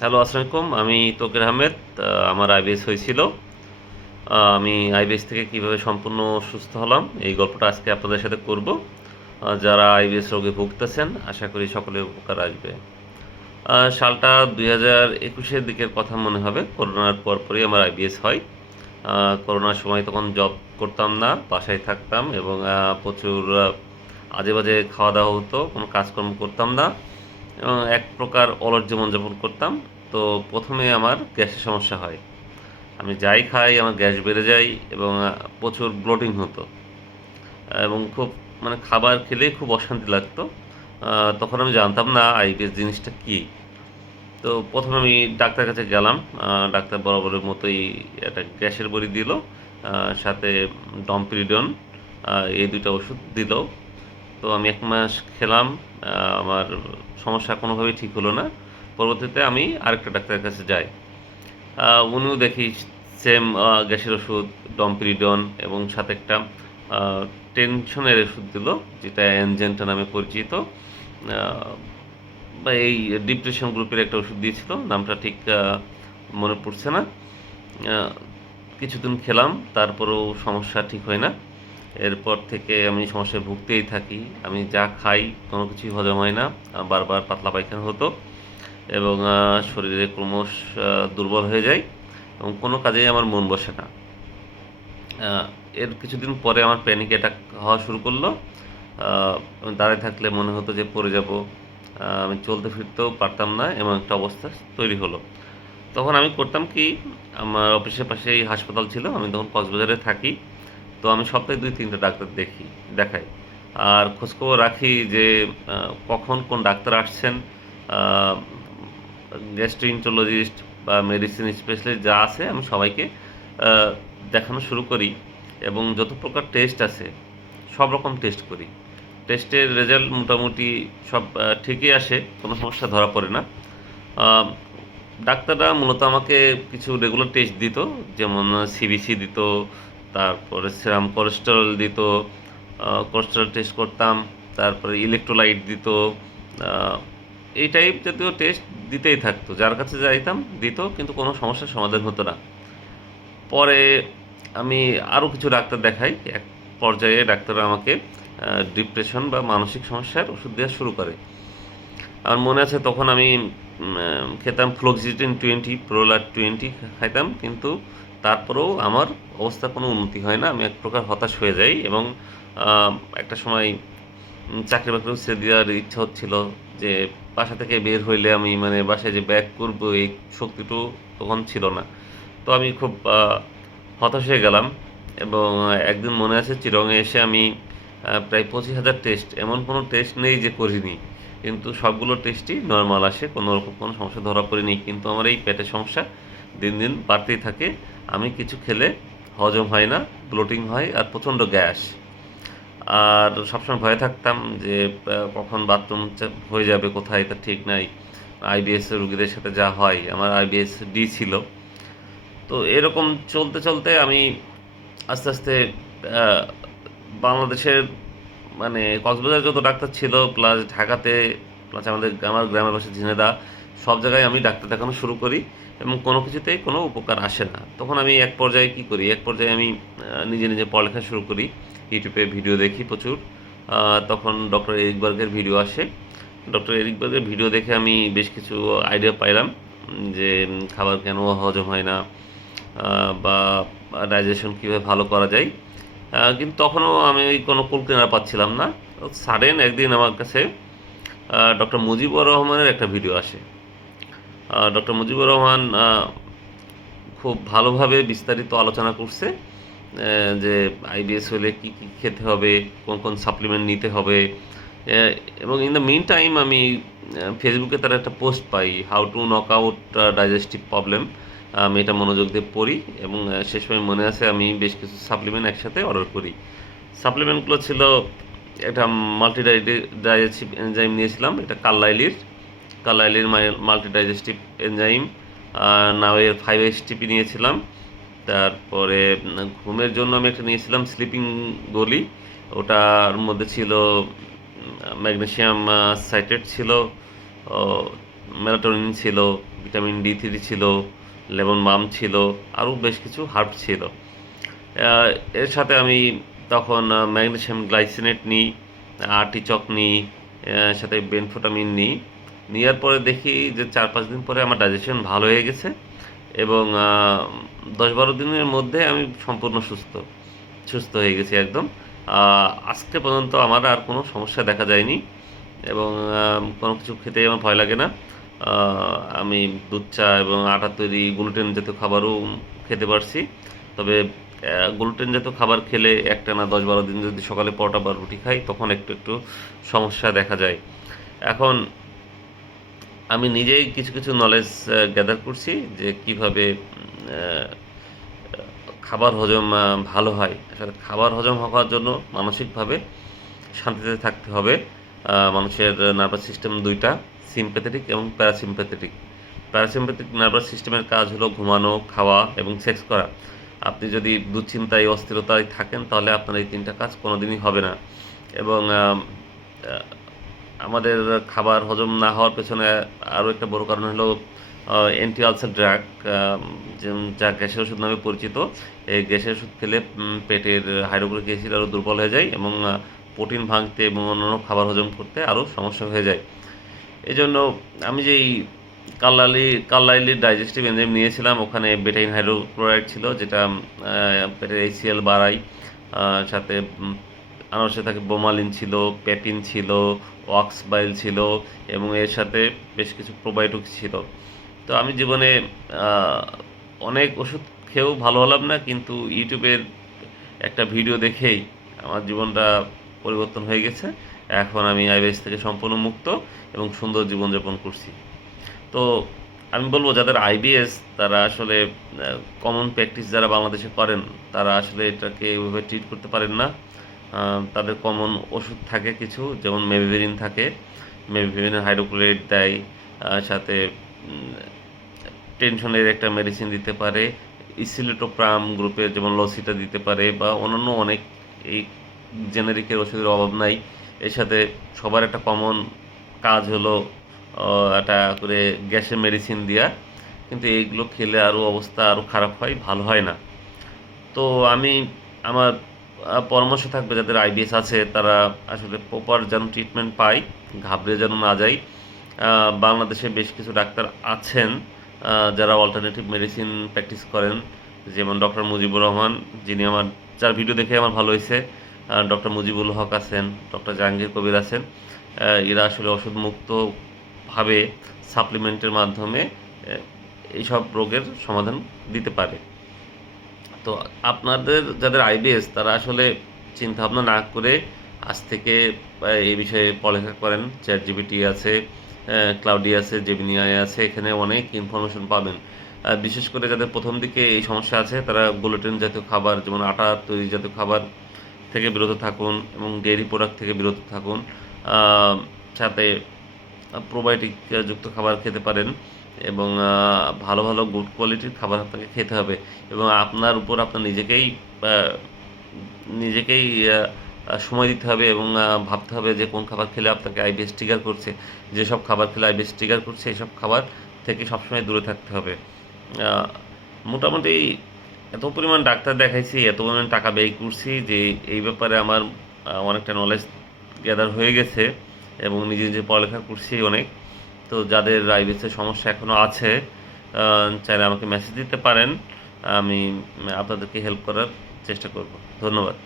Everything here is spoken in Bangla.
হ্যালো, আসসালামু আলাইকুম। আমি তৌকির আহমেদ। আমার আইবিএস হয়েছিল। আমি আইবিএস থেকে কিভাবে সম্পূর্ণ সুস্থ হলাম, এই গল্পটা আজকে আপনাদের সাথে করব। যারা আইবিএস রোগে ভুগতেছেন, আশা করি সকলের উপকার আসবে। সালটা 2021-এর দিকের কথা মনে হবে। করোনার পরপরই আমার আইবিএস হয়। করোনার সময় তখন জব করতাম না, বাসায় থাকতাম এবং প্রচুর আজে বাজে খাওয়া দাওয়া হতো, কোনো কাজকর্ম করতাম না এবং এক প্রকার অলস জীবনযাপন করতাম। তো প্রথমে আমার গ্যাসের সমস্যা হয়। আমি যাই খাই আমার গ্যাস বেড়ে যায় এবং প্রচুর ব্লোটিং হতো এবং খুব মানে খাবার খেলেই খুব অশান্তি লাগতো। তখন আমি জানতাম না আইবিএস জিনিসটা কী। তো প্রথমে আমি ডাক্তারের কাছে গেলাম। ডাক্তার বরাবরের মতোই একটা গ্যাসের বড়ি দিল, সাথে ডমপিরিডন, এই দুইটা ওষুধ দিল। তো আমি ১ মাস খেলাম। আমার সমস্যা কোনোভাবেই ঠিক হলো না। পরবর্তীতে আমি আরেকটা ডাক্তারের কাছে যাই। উনিও দেখি সেম গ্যাসের ওষুধ, ডমপিরিডন এবং সাথে একটা আ টেনশনের ওষুধ দিল, যেটা অ্যানজেন্টা নামে পরিচিত। আ বা এই ডিপ্রেশন গ্রুপের একটা ওষুধ দিয়েছিল। নামটা ঠিক মনে পড়ছে না। আ কিছুদিন খেলাম, তারপরেও সমস্যা ঠিক হয় না। এরপর থেকে আমি সমস্যায় ভুগতেই থাকি। আমি যা খাই কোনো কিছুই হজম হয় না। বারবার পাতলা পায়খানা হতো এবং শরীরে ক্রমশ দুর্বল হয়ে যাই এবং কোনো কাজেই আমার মন বসে না। আ এর কিছুদিন পরে আমার প্যানিক অ্যাটাক হওয়া শুরু করলো। আমি দাঁড়ায় থাকলে মনে হতো যে পড়ে যাবো। আমি চলতে ফিরতেও পারতাম না, এমন একটা অবস্থা তৈরি হলো। তখন আমি করতাম কি, আমার অফিসের পাশেই হাসপাতাল ছিল। আমি তখন কক্সবাজারে থাকি। তো আমি সপ্তাহে ২-৩ টা ডাক্তার দেখাই। আর খোঁজখবর রাখি যে আ কখন কোন ডাক্তার আসছেন। আ গ্যাস্ট্রোএন্টারোলজিস্ট বা মেডিসিন স্পেশালিস্ট যা আছে আমি সবাইকে আ দেখানো শুরু করি এবং যত প্রকার টেস্ট আছে সব রকম টেস্ট করি। টেস্টের রেজাল্ট মোটামুটি সব ঠিকই আসে, কোনো সমস্যা ধরা পড়ে না। আ ডাক্তাররা মূলত আমাকে কিছু রেগুলার টেস্ট দিত। যেমন সিবিসি দিত, তারপরে সেরাম কোলেস্টেরল দিত, কোলেস্টেরল টেস্ট করতাম, তারপরে ইলেক্ট্রোলাইট দিত। আ এই টাইপ জাতীয় টেস্ট দিতেই থাকতো। যার কাছে যাইতাম দিত, কিন্তু কোনো সমস্যার সমাধান হতো না। পরে আমি আরও কিছু ডাক্তার দেখাই। এক পর্যায়ে ডাক্তাররা আমাকে আ ডিপ্রেশন বা মানসিক সমস্যার ওষুধ দেয়া শুরু করে। আমার মনে আছে তখন আমি খেতাম ফ্লক্সিটিন 20, প্রোলার 20 খাইতাম। কিন্তু তারপরেও আমার অবস্থার কোনো উন্নতি হয় না। আমি এক প্রকার হতাশ হয়ে যাই এবং আ একটা সময় চাকরি-বাকরিও ছেড়ে দেওয়ার ইচ্ছা হচ্ছিল যে বাসা থেকে বের হইলে আমি মানে বাসায় যে ব্যাক করব এই শক্তিটুকু তখন ছিল না। তো আমি খুব হতাশ হয়ে গেলাম এবং একদিন মনে আছে চিরঙে এসে আমি প্রায় ২৫,০০০ টেস্ট, এমন কোনো টেস্ট নেই যে করিনি। কিন্তু সবগুলো টেস্টই নরমাল আসে। কোনোরকম কোনো সমস্যা ধরা পড়েনি। কিন্তু আমার এই পেটের সমস্যা দিন, দিন বাড়তেই থাকে। আমি কিছু খেলে হজম হয় না, ব্লোটিং হয় আর প্রচণ্ড গ্যাস। আর সবসময় ভয়ে থাকতাম যে কখন বাথরুম হয়ে যাবে কোথায় তা ঠিক নাই। আইবিএস রোগীদের সাথে যা হয়, আমার আইবিএস ডি ছিল। তো এরকম চলতে, চলতে আমি আস্তে, আস্তে আ বাংলাদেশের মানে কক্সবাজারে যত ডাক্তার ছিল প্লাস ঢাকাতে প্লাস আমার গ্রামের বাসা ঝিনেদা, সব জায়গায় আমি ডাক্তার দেখানো শুরু করি এবং কোনো কিছুতেই কোনো উপকার আসে না। তখন আমি এক পর্যায়ে কী করি, এক পর্যায়ে আমি নিজে, নিজে পড়ালেখা শুরু করি। ইউটিউবে ভিডিও দেখি প্রচুর। আ তখন ডক্টর এরিক বার্গের ভিডিও আসে। ডক্টর এরিক বার্গের ভিডিও দেখে আমি বেশ কিছু আইডিয়া পাইলাম যে খাবার কেন হজম হয় না, বা ডাইজেশন কীভাবে ভালো করা যায়। কিন্তু তখনও আমি ওই কোনো কূল কিনারা পাচ্ছিলাম না। সাডেন একদিন আমার কাছে ডক্টর মুজিবুর রহমানের একটা ভিডিও আসে। ডক্টর মুজিবুর রহমান খুব ভালোভাবে বিস্তারিত আলোচনা করছে যে আইবিএস হলে কী, কী খেতে হবে, কোন, কোন সাপ্লিমেন্ট নিতে হবে। অ্যা এবং ইন দ্য মিন টাইম আমি ফেসবুকে তার একটা post pi, how to knock out digestive problem. আমি এটা মনোযোগ দিয়ে পড়ি এবং সে সময় মনে আছে আমি বেশ কিছু সাপ্লিমেন্ট একসাথে অর্ডার করি। সাপ্লিমেন্টগুলো ছিল একটা মাল্টি ডাইজেস্টিভ এনজাইম নিয়েছিলাম। এটা কার্লাইলির মাল্টি ডাইজেস্টিভ এনজাইম। নাওয়ের 5-HTP নিয়েছিলাম। তারপরে ঘুমের জন্য আমি একটা নিয়েছিলাম স্লিপিং গোলি। ওটার মধ্যে ছিল ম্যাগনেসিয়াম সাইট্রেট ছিল, ও মেলাটোনিন ছিল। ভিটামিন D3 ছিল, লেমন বাম ছিল, আরও বেশ কিছু হার্ব ছিল। এর সাথে আমি তখন ম্যাগনেসিয়াম গ্লাইসিনেট নিই, আর্টিচক নিই, সাথে বেনফোটামিন নিই। নেওয়ার পরে দেখি যে 4-5 দিন পরে আমার ডাইজেশন ভালো হয়ে গেছে এবং 10-12 দিনের মধ্যে আমি সম্পূর্ণ সুস্থ হয়ে গেছি একদম। আজকে পর্যন্ত আমার আর কোনো সমস্যা দেখা যায়নি এবং কোনো কিছু খেতেই আমার ভয় লাগে না। আমি দুধ চা এবং আটার তৈরি গ্লুটেন জাতীয় খাবারও খেতে পারছি। তবে গ্লুটেন জাতীয় খাবার খেলে একটানা 10-12 দিন যদি সকালে পরোটা বা রুটি খাই তখন একটু সমস্যা দেখা যায়। এখন আমি নিজেই কিছু নলেজ গ্যাদার করছি যে কীভাবে খাবার হজম ভালো হয়। আসলে খাবার হজম হওয়ার জন্য মানসিকভাবে শান্তিতে থাকতে হবে। মানুষের নার্ভাস সিস্টেম ২টা, সিম্প্যাথেটিক এবং প্যারাসিম্প্যাথেটিক। প্যারাসিম্প্যাথেটিক নার্ভাস সিস্টেমের কাজ হলো ঘুমানো, খাওয়া এবং সেক্স করা। আপনি যদি দুশ্চিন্তায়, অস্থিরতায় থাকেন তাহলে আপনার এই ৩টা কাজ কোনোদিনই হবে না এবং আমাদের খাবার হজম না হওয়ার পেছনে আরও একটা বড় কারণ হলো অ্যান্টি আলসার ড্রাগ, যা গ্যাসের ওষুধ নামে পরিচিত। এই গ্যাসের ওষুধ খেলে পেটের হাইড্রোক্লোরিক অ্যাসিড আরও দুর্বল হয়ে যায় এবং প্রোটিন ভাঙতে এবং অন্যান্য খাবার হজম করতে আরও সমস্যা হয়ে যায়। এজন্য আমি যেই কার্লাইলি ডাইজেস্টিভ এনজাইম নিয়েছিলাম, ওখানে বেটাইন হাইড্রোক্লোরাইড ছিল, যেটা পেটের HCl বাড়ায়। সাথে আনারসে থাকে বোমালিন ছিল, পেপিন ছিল, ওয়াক্স বাইল ছিল এবং এর সাথে বেশ কিছু প্রোবায়োটিক্স ছিল। তো আমি জীবনে অনেক ওষুধ খেয়েও ভালো হলাম না, কিন্তু ইউটিউবের একটা ভিডিও দেখেই আমার জীবনটা পরিবর্তন হয়ে গেছে। এখন আমি আইবিএস থেকে সম্পূর্ণ মুক্ত এবং সুন্দর জীবনযাপন করছি। তো আমি বলবো যাদের আইবিএস তারা আসলে কমন প্র্যাকটিস যারা বাংলাদেশে করেন তারা আসলে এটাকে ওইভাবে ট্রিট করতে পারেন না। তাদের কমন ওষুধ থাকে কিছু, যেমন মেভিরিন থাকে, মেভিরিনের হাইড্রোক্লোরাইড দেয়, সাথে টেনশনের একটা মেডিসিন দিতে পারে, ইসিলিটোপ্রাম গ্রুপের যেমন লসিটা দিতে পারে বা অন্যান্য অনেক এই জেনেরিকের ওষুধের অভাব নাই। এর সাথে সবার একটা কমন কাজ হলো একটা করে গ্যাসের মেডিসিন দেওয়া, কিন্তু এইগুলো খেলে আরও অবস্থা আরও খারাপ হয়, ভালো হয় না। তো আমি আমার পরামর্শ থাকবে যাদের আইবিএস আছে তারা আসলে প্রপার যেন ট্রিটমেন্ট পায়, ঘাবড়ে যেন না যায়। বাংলাদেশে বেশ কিছু ডাক্তার আছেন যারা অল্টারনেটিভ মেডিসিন প্র্যাকটিস করেন, যেমন ডক্টর মুজিবুর রহমান, যিনি যার ভিডিও দেখে আমার ভালো হয়েছে। ডক্টর মুজিবুল হক আছেন, ডক্টর জাহাঙ্গীর কবির আছেন। এরা আসলে ওষুধমুক্তভাবে সাপ্লিমেন্টের মাধ্যমে এইসব রোগের সমাধান দিতে পারে। তো আপনাদের যাদের আইবিএস তারা আসলে চিন্তাভাবনা না করে আজ থেকে এই বিষয়ে পড়ালেখা করেন। ChatGPT আছে, ক্লাউডি আছে, জেমিনি AI আছে, এখানে অনেক ইনফরমেশন পাবেন। বিশেষ করে যাদের প্রথম দিকে এই সমস্যা আছে তারা গ্লুটেন জাতীয় খাবার যেমন আটা তৈরি জাতীয় খাবার থেকে বিরত থাকুন এবং ডেয়ারি প্রোডাক্ট থেকে বিরত থাকুন। সাথে প্রোবায়োটিক যুক্ত খাবার খেতে পারেন এবং ভালো গুড কোয়ালিটির খাবার আপনাকে খেতে হবে এবং আপনার উপর আপনার নিজেকেই সময় দিতে হবে এবং ভাবতে হবে যে কোন খাবার খেলে আপনাকে আইবিএস ট্রিগার করছে। যেসব খাবার খেলে আইবিএস ট্রিগার করছে এসব খাবার থেকে সবসময় দূরে থাকতে হবে। মোটামুটি এত পরিমাণ ডাক্তার দেখাইছি, এত পরিমাণ টাকা ব্যয় করছি যে এই ব্যাপারে আমার অনেকটা নলেজ গ্যাদার হয়ে গেছে এবং নিজে পড়ালেখা করছি অনেক। তো যাদের আইবিএসের সমস্যা এখনও আছে চাইলে আমাকে মেসেজ দিতে পারেন, আমি আপনাদেরকে হেল্প করার চেষ্টা করব। ধন্যবাদ।